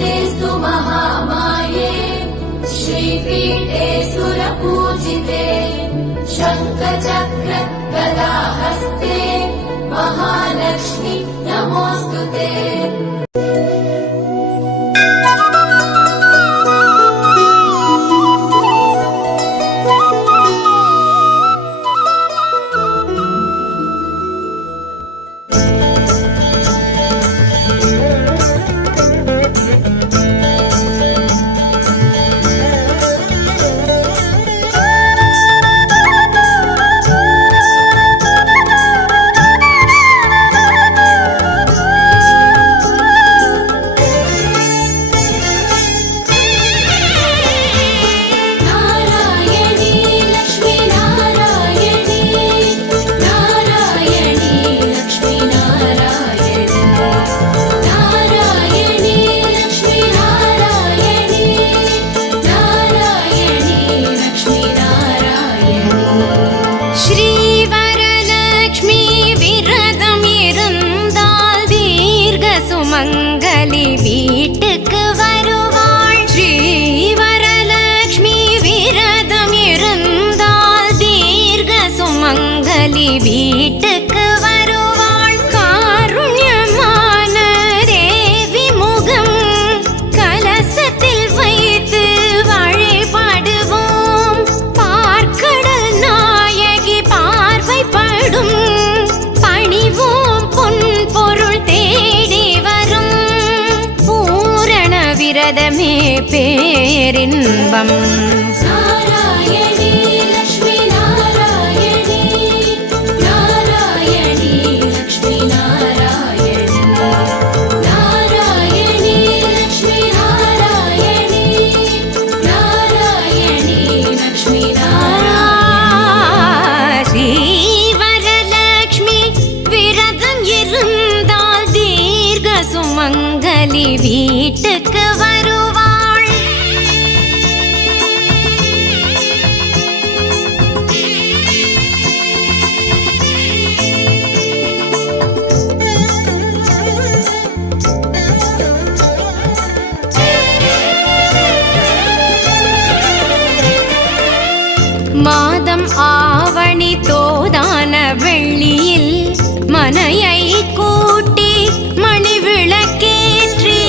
नमस्तेस्तु महामाये श्रीपीठे सुरपूजिते शङ्खचक्र गदाहस्ते महालक्ष्मी नमोऽस्तुते। வீட்டுக்கு வருவாள் ஸ்ரீவரலக்ஷ்மி விரதம் இருந்தால் தீர்க்க சுமங்கலி வீட்டுக்கு வருவாள் காருண்யமான தேவி முகம் கலசத்தில் வைத்து வழிபடுவோம் பார்க்கடல் நாயகி பார்வைப்படும் பணிவோம் பொன் பொருள் தேடி வரும் விரதமே பேரின்பம் நாராயணி லக்ஷ்மி நாராயணி நாராயணி லக்ஷ்மி நாராயணி நாராயணி லக்ஷ்மி நாராயணி நாராயணி லக்ஷ்மி நாராயணி ஸ்ரீவரலக்ஷ்மி விரதம் இருந்தால் தீர்க்க சுமங்கலி வீட்டுக்கு வருவாள். மாதம் ஆவணி தோதான வெள்ளியில் மனையை கூட்டி மணி விளக்கேற்றி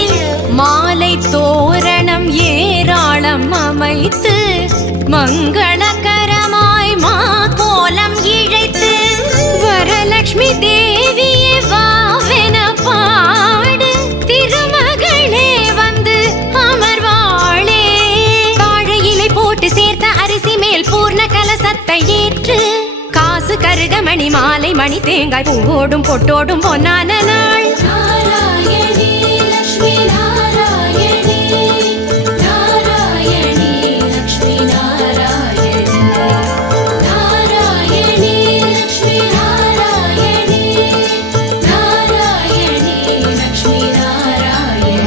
மாலை தோரணம் ஏராளம் அமைத்து மங்களகரமாய் மா கோலம் இழைத்து வரலக்ஷ்மி தேவியே வாவென பாடு திருமகளே வந்து அமர்வாளே வாழையிலை போட்டு சேர்த்த அரிசி மேல் பூர்ண கலசத்தை ஏற்று காசு கருகமணி மாலை மணி தேங்காய் பூவோடும் பொட்டோடும் பொன்னான நாள் நாராயணி லக்ஷ்மி நாராயணி நாராயணி லக்ஷ்மி நாராயணி நாராயணி லக்ஷ்மி நாராயணி நாராயணி லக்ஷ்மி நாராயணி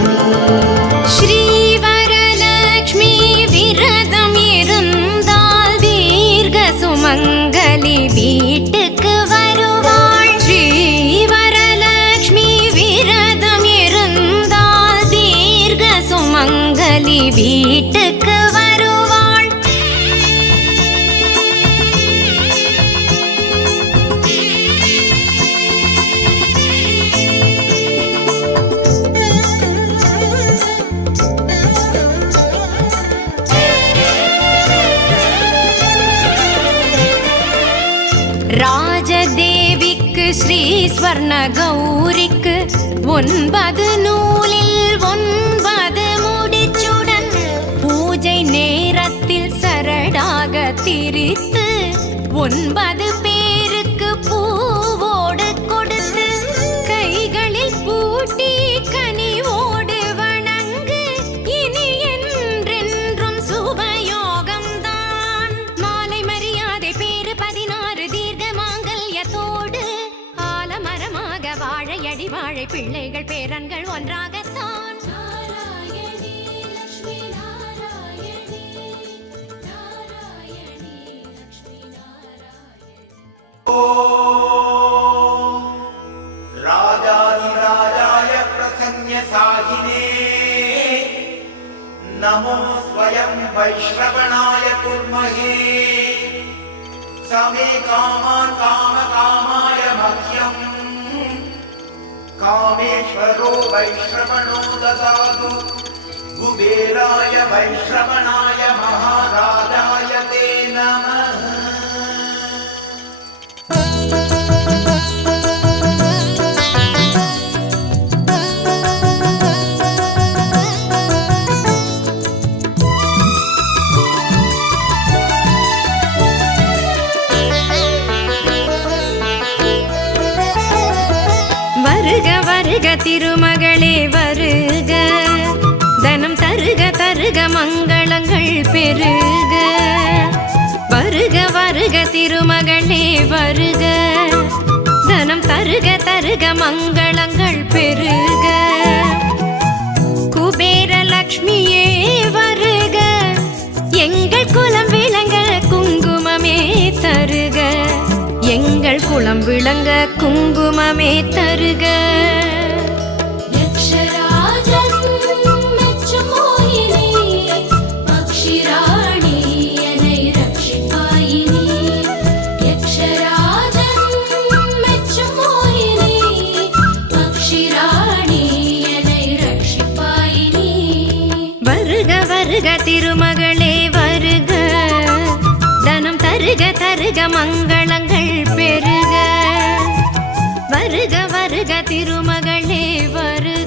ஸ்ரீவரலக்ஷ்மி விரதம் இருந்தால் தீர்க்க சுமங்கலி வீட்டுக்கு வருவாள் ஸ்ரீவரலக்ஷ்மி விரதம் இருந்தால் தீர்க்க சுமங்கலி வீட்டுக்கு வருவாள். ராஜதேவிக்கு ஸ்ரீ ஸ்வர்ண கௌரிக்கு 9 நூலில் 9 முடிச்சுடன் பூஜை நேரத்தில் சரடாக திரித்து 9 பேருக்கு பூவோடு கொடுத்து கைகளில் பூட்டி கனிவோடு வணங்கு இனி என்றென்றும் சுபயோகம்தான். மாலை மரியாதை பேரு 16 தீர்க்க மாங்கல்யத்தோடு ஆலமரமாக வாழையடி வாழை பிள்ளைகள் பேரன்கள் ஒன்றாகத்தான். நாராயணி லக்ஷ்மி நாராயணி நாராயணி லக்ஷ்மி நாராயணி. ராஜாதிராஜாய பிரசன்ய சாகினே वैश्रवणाय कुर्महे समे कामान् कामकामाय मह्यम् कामेश्वरो वैश्रवणो ददातु कुबेराय वैश्रवणाय महाराजाय ते नमः। வருக வருக திருமகளே வருக, தனம் தருக தருக மங்களங்கள் பெருக. வருக வருக திருமகளே வருக, தனம் தருக தருக மங்களங்கள் பெருக. குபேர லக்ஷ்மியே வருக, எங்கள் குலம் விளங்க குங்குமமே தருக. எங்கள் குலம் விளங்க குங்குமமே தருக. யக்ஷராஜன் மெச்சும் மோகினி, பக்ஷிராணி என்னை ரட்சிப்பாயினி. யக்ஷராஜன் மெச்சும் மோகினி, பக்ஷிராணி என்னை ரட்சிப்பாயினி. வருக வருக திருமகளே வருக, தனம் தருக தருக மங்களங்கள் பெருக. வருக வருக திருமகளே வருக.